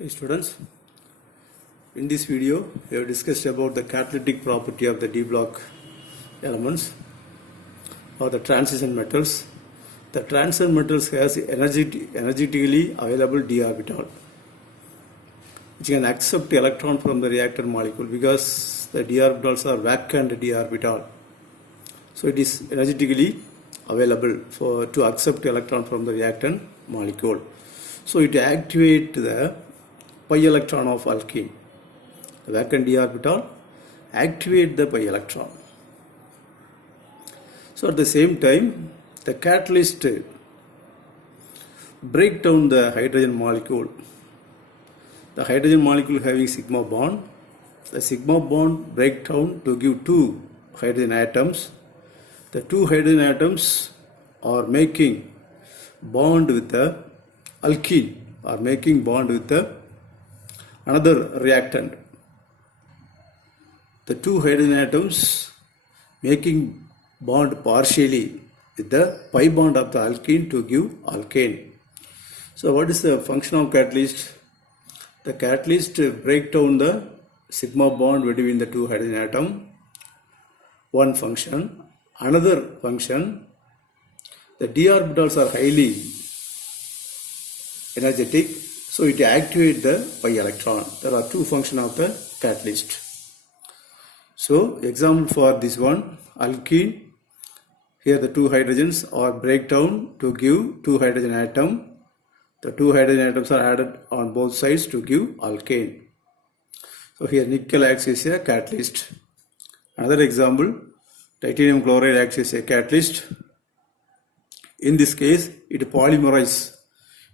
Hey students, in this video we have discussed about the catalytic property of the d block elements or the transition metals. The transition metals has energetically available d orbital which can accept electron from the reactant molecule because the d orbitals are vacant d orbital. So it is energetically available to accept electron from the reactant molecule. So it activates the pi electron of alkene. The vacant d orbital activate the pi electron. So at the same time, the catalyst break down the hydrogen molecule. The hydrogen molecule having sigma bond. The sigma bond break down to give two hydrogen atoms. The two hydrogen atoms are making bond with the alkene, or making bond with the another reactant. The two hydrogen atoms making bond partially with the pi bond of the alkene to give alkane. So what is the function of catalyst? The catalyst break down the sigma bond between the two hydrogen atom. One function. Another function, the d orbitals are highly energetic, so it activates the pi electron. There are two functions of the catalyst. So example for this one, alkene. Here the two hydrogens are break down to give two hydrogen atom. The two hydrogen atoms are added on both sides to give alkane. So here nickel acts as a catalyst. Another example, titanium chloride acts as a catalyst. In this case, it polymerizes.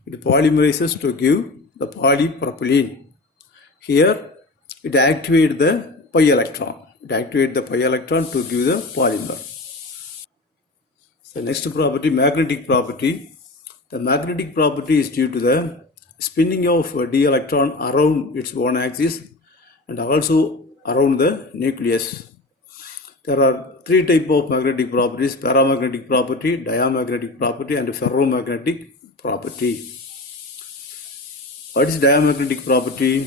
It polymerizes to give the polypropylene. Here, it activates the pi electron. It activates the pi electron to give the polymer. The next property, magnetic property. The magnetic property is due to the spinning of d electron around its own axis and also around the nucleus. There are three types of magnetic properties: paramagnetic property, diamagnetic property, and ferromagnetic property. What is diamagnetic property?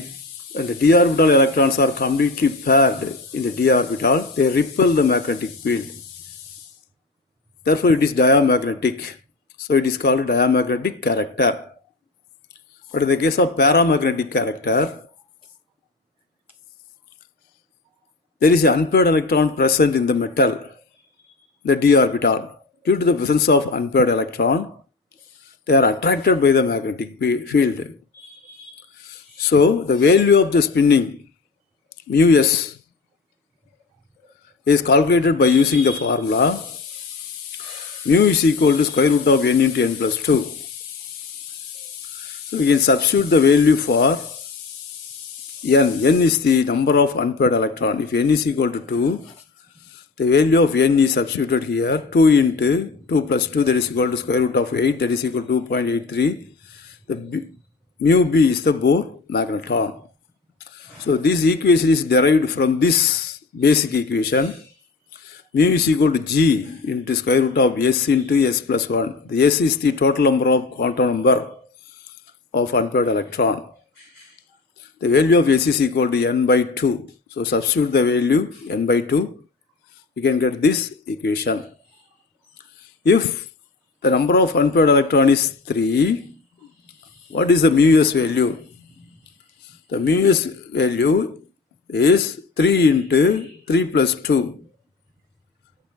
When the d orbital electrons are completely paired in the d orbital, they repel the magnetic field. Therefore, it is diamagnetic. So it is called diamagnetic character. But in the case of paramagnetic character, there is an unpaired electron present in the metal, the d orbital. Due to the presence of unpaired electron, they are attracted by the magnetic field. So the value of the spinning mu s is calculated by using the formula mu is equal to square root of n into n plus 2. So we can substitute the value for n. N is the number of unpaired electron. If n is equal to 2, the value of n is substituted here. 2 into 2 plus 2, that is equal to square root of 8, that is equal to 2.83. The mu b is the Bohr magneton. So this equation is derived from this basic equation. Mu is equal to g into square root of s into s plus 1. The s is the total number of quantum number of unpaired electron. The value of s is equal to n by 2. So substitute the value n by 2. You can get this equation. If the number of unpaired electron is 3, what is the mu s value? The mu s value is 3 into 3 plus 2.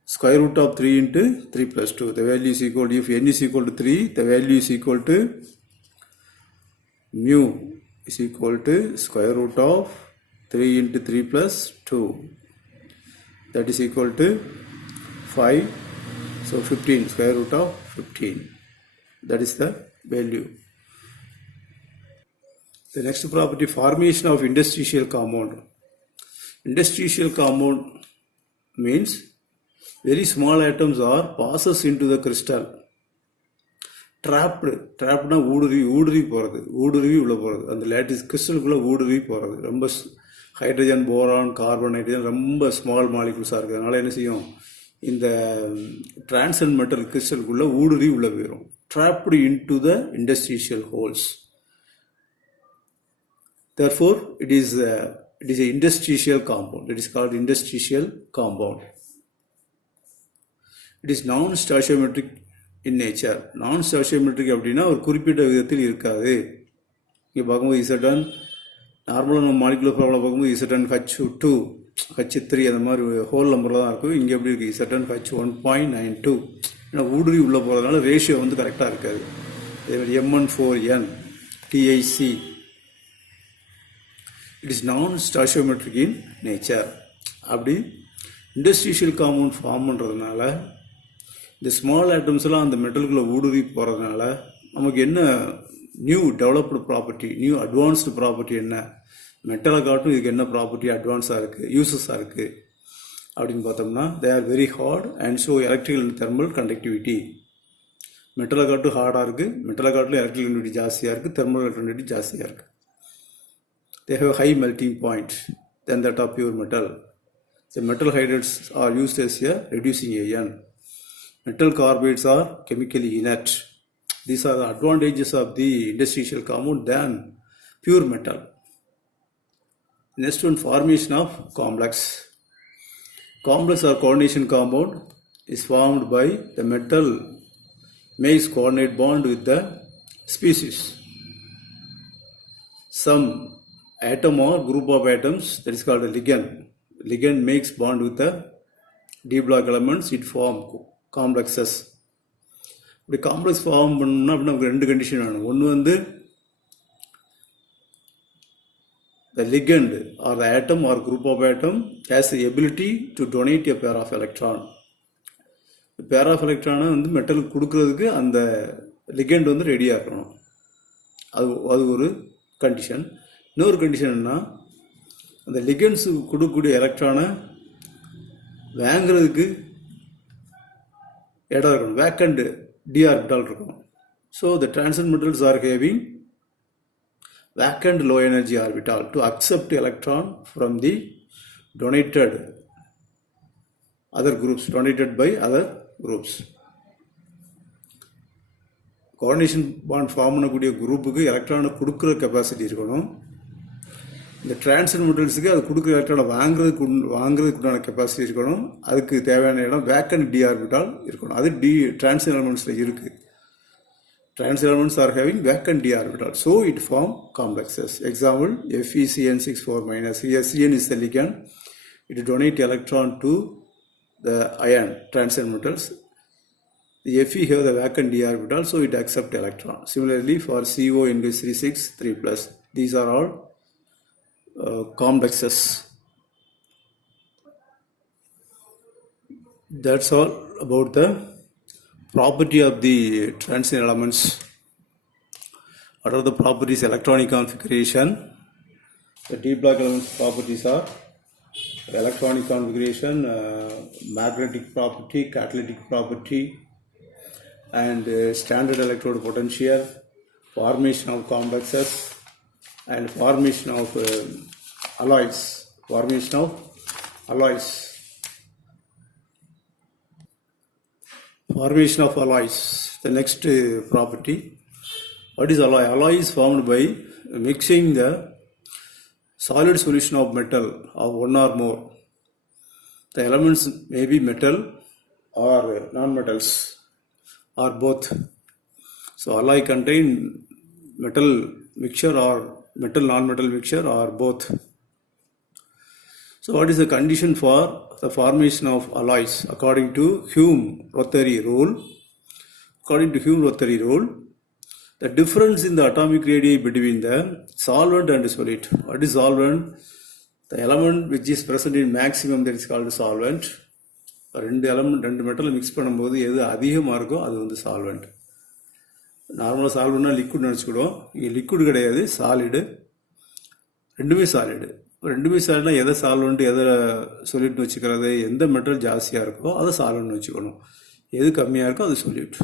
Square root of 3 into 3 plus 2. The value is equal to, if n is equal to 3, the value is equal to mu is equal to square root of 3 into 3 plus 2. That is equal to 5. So 15, square root of 15. That is the value. The next property, formation of interstitial compound. Interstitial compound means very small atoms are passes into the crystal. Trapped ஊடுருவி போகிறது, ஊடுருவி உள்ள போகிறது. அந்த லேட்டிஸ் கிறிஸ்டலுக்குள்ளே ஊடுருவி போகிறது. ரொம்ப ஹைட்ரஜன், போரான், கார்பன், நைட்ரஜன் ரொம்ப ஸ்மால் மாலிகுல்ஸாக இருக்குது. அதனால் என்ன செய்யும், இந்த டிரான்சன் மெட்டல் கிறிஸ்டலுக்குள்ளே ஊடுருவி உள்ள போயிடும். Trapped into the interstitial holes. Therefore, it is an interstitial compound. It is called interstitial compound. It is non-stoichiometric in nature. Non-stoichiometric அப்படின்னா ஒரு குறிப்பிட்ட விதத்தில் இருக்காது. இங்கே பார்க்கும்போது இசட்டன் நார்மலாக நம்ம மாலிகுலர் ப்ராப்ளம் பார்க்கும்போது இசட்டன் H2 H3 அந்த மாதிரி ஹோல் நம்பரில் தான் இருக்கும். இங்கே எப்படி இருக்குது இசட்டன் H1.92. ஏன்னா ஊடுருவி உள்ளே போகிறதுனால ரேஷியோ வந்து கரெக்டாக இருக்காது. அதேமாதிரி Mn4n TIC. இட் இஸ் நான் ஸ்டாஷியோமெட்ரிக் இன் நேச்சர். அப்படி இண்டஸ்ட்ரியல் காம்பவுண்ட் ஃபார்ம் பண்ணுறதுனால இந்த ஸ்மால் ஆட்டம்ஸ்லாம் அந்த மெட்டலுக்குள்ளே ஊடுருவி போகிறதுனால நமக்கு என்ன new developed property, new advanced property என்ன, மெட்டலை காட்டும் இதுக்கு என்ன ப்ராப்பர்ட்டி அட்வான்ஸாக இருக்குது, யூஸஸாக இருக்குது அப்படின்னு பார்த்தோம்னா they are very hard and show electrical and thermal conductivity. மெட்டலை காட்டும் ஹார்டாக இருக்குது, மெட்டலை காட்டிலும் எலக்ட்ரிக்கல் கண்டக்டிவிட்டி ஜாஸ்தியாக இருக்குது, தெர்மல் கண்டக்டிவிட்டி ஜாஸ்தியாக இருக்குது. They have a high melting point than that of pure metal. The metal hydrides are used as a reducing agent. Metal carbides are chemically inert. These are the advantages of the interstitial compound than pure metal. Next one, formation of complex. Complex or coordination compound is formed by the metal makes coordinate bond with the species. Some atom or group of atoms, that is called a ligand. Ligand makes bond with the D block elements, it form complexes. இப்படி complex form பண்ணணும்னா அப்படி நமக்கு ரெண்டு கண்டிஷன் வேணும். ஒன்று வந்து the ligand or the atom or group of atom has the ability to donate a pair of electron. pair of electron வந்து மெட்டலுக்கு கொடுக்கறதுக்கு அந்த ligand வந்து ரெடியாக இருக்கணும். அது ஒரு கண்டிஷன். இன்னொரு கண்டிஷன் என்ன, அந்த லிகண்ட்ஸு கொடுக்கக்கூடிய எலக்ட்ரானை வாங்கிறதுக்கு இடம் இருக்கணும், வேக்கண்ட் d ஆர்பிட்டால் இருக்கும். So the transit metals are having vacant low energy orbital to accept electron from the donated other groups, donated by other groups. Coordination bond form பண்ணக்கூடிய குரூப்புக்கு எலக்ட்ரானை கொடுக்குற கெப்பாசிட்டி இருக்கணும். இந்த டிரான்சிட் மெட்டல்ஸுக்கு அது கொடுக்குற எலக்ட்ரானை வாங்குறதுக்குண்டான கெப்பாசிட்டி இருக்கணும். அதுக்கு தேவையான இடம் வேக்கண்ட் டி ஆர்பிட்டால் இருக்கணும். அது டிரான்சிட் எலமெண்ட்ஸில் இருக்குது. Transit elements are having vacant d orbital, so it form complexes. Example FeCN64-. Here Cn is the ligand. It donate electron to the ion transit metals. The Fe have the vacant d orbital, so it accepts electron. Similarly, for CO NH36 3+, these are all complexes. That's all about the property of the transition elements. What are the properties? Electronic configuration. The d block elements properties are electronic configuration, magnetic property, catalytic property, and standard electrode potential, formation of complexes, and formation of alloys. Formation of alloys. Formation of alloys. The next property. What is alloy? Alloy is formed by mixing the solid solution of metal of one or more. The elements may be metal or non-metals or both. So alloy contain metal mixture or metal non-metal mixture or both. So what is the condition for the formation of alloys? According to Hume-Rothery rule, the difference in the atomic radii between the solvent and solid. What is solvent? The element which is present in maximum, that is called solvent. ரெண்டு மெட்டலை மிக்ஸ் பண்ணும்போது எது அதிகமாக இருக்கோ அது வந்து சால்வெண்ட். நார்மலாக சால்வெண்ட்னா லிக்விட் நினச்சிக்கிடுவோம். இங்கே லிக்விட் கிடையாது, சாலிடு. ரெண்டுமே சாலிடுனா எதை சால்வெண்ட் எதை சொல்லிட்டு வச்சுக்கிறது, எந்த மெட்டல் ஜாஸ்தியாக இருக்கோ அதை சால்வெண்ட் வச்சுக்கணும், எது கம்மியாக இருக்கோ அது சொல்லிட்டு.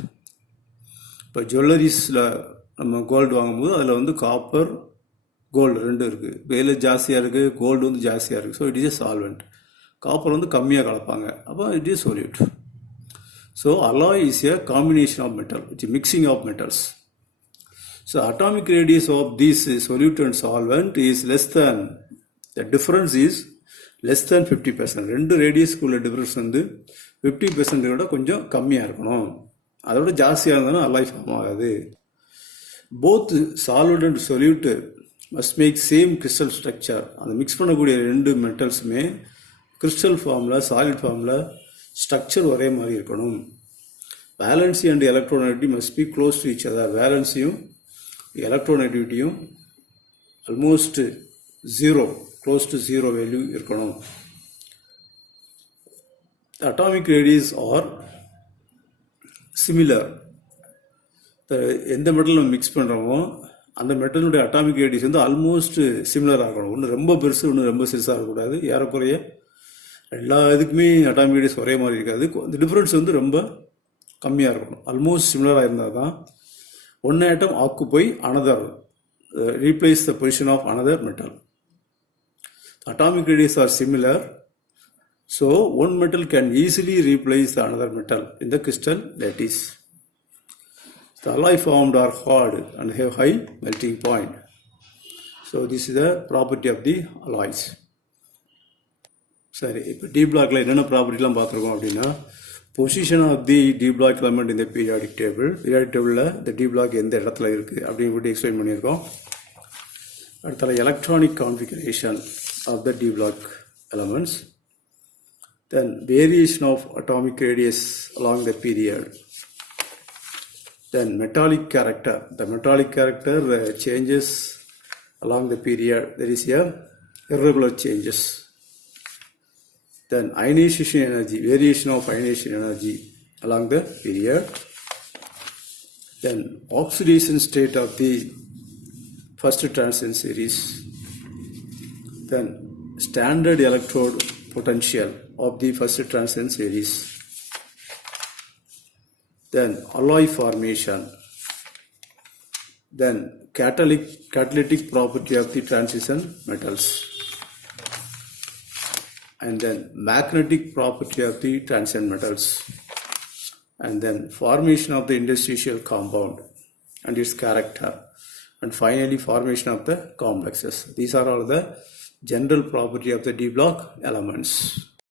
இப்போ ஜுவல்லரிஸில் நம்ம கோல்டு வாங்கும்போது அதில் வந்து காப்பர் கோல்டு ரெண்டு இருக்குது. வேலை ஜாஸ்தியாக இருக்குது, கோல்டு வந்து ஜாஸ்தியாக இருக்குது. So it is a solvent. Copper வந்து கம்மியாக கலப்பாங்க, அப்போ it is solute. So alloy is a combination of metal, it's mixing of metals. So atomic radius of this solute and solvent is less than, the difference is less than 50%. ரெண்டு ரேடியஸ்க்குள்ள டிஃபரன்ஸ் வந்து 50% விட கொஞ்சம் கம்மியாக இருக்கணும். அதோட ஜாஸ்தியாக இருந்தாலும் அலாய் ஃபார்ம் ஆகாது. Both solid and solute must make same crystal structure. அந்த மிக்ஸ் பண்ணக்கூடிய ரெண்டு மெட்டல்ஸுமே கிறிஸ்டல் ஃபார்மில் சாலிட் ஃபார்மில் ஸ்ட்ரக்சர் ஒரே மாதிரி இருக்கணும். Valency and electronegativity must be close to each other. வேலன்சியும் எலக்ட்ரோநெகட்டிவிட்டியும் almost zero, close to zero value இருக்கணும். Atomic radius are similar. எந்த மெட்டல் நம்ம மிக்ஸ் பண்ணுறோமோ அந்த மெட்டலுடைய அட்டாமிக் ரேடியஸ் வந்து ஆல்மோஸ்ட் சிமிலர் ஆகணும். ஒன்று ரொம்ப பெருசு, ஒன்று ரொம்ப சிறுசாக இருக்கக்கூடாது. ஏறக்குறைய எல்லா இதுக்குமே அட்டாமிக் ரேடியஸ் ஒரே மாதிரி இருக்காது. இந்த டிஃப்ரென்ஸ் வந்து ரொம்ப கம்மியாக இருக்கணும். ஆல்மோஸ்ட் சிமிலராக இருந்தால் தான் one atom occupy another replace the position of another metal. Atomic radius are similar, so one metal can easily replace another metal in the crystal lattice. The alloy formed are hard and have high melting point. So this is the property of the alloys. சரி, இப்போ டி பிளாக்ல என்னென்ன ப்ராப்பர்ட்டிலாம் பார்த்துருக்கோம் அப்படின்னா, position of the d block element இந்த periodic table. Periodic டேபிளில் இந்த டி பிளாக் எந்த இடத்துல இருக்குது அப்படின்னு சொல்லி எக்ஸ்பிளைன் பண்ணியிருக்கோம். அடுத்த electronic configuration of the d block elements. Then variation of atomic radius along the period. Then metallic character. The metallic character changes along the period. There is a irregular changes. Then ionization energy, variation of ionization energy along the period. Then oxidation state of the first transition series. Then standard electrode potential of the first transition series. Then alloy formation. Then catalytic property of the transition metals. And then magnetic property of the transition metals. And then formation of the interstitial compound and its character. And finally formation of the complexes. These are all the general property of the D block elements.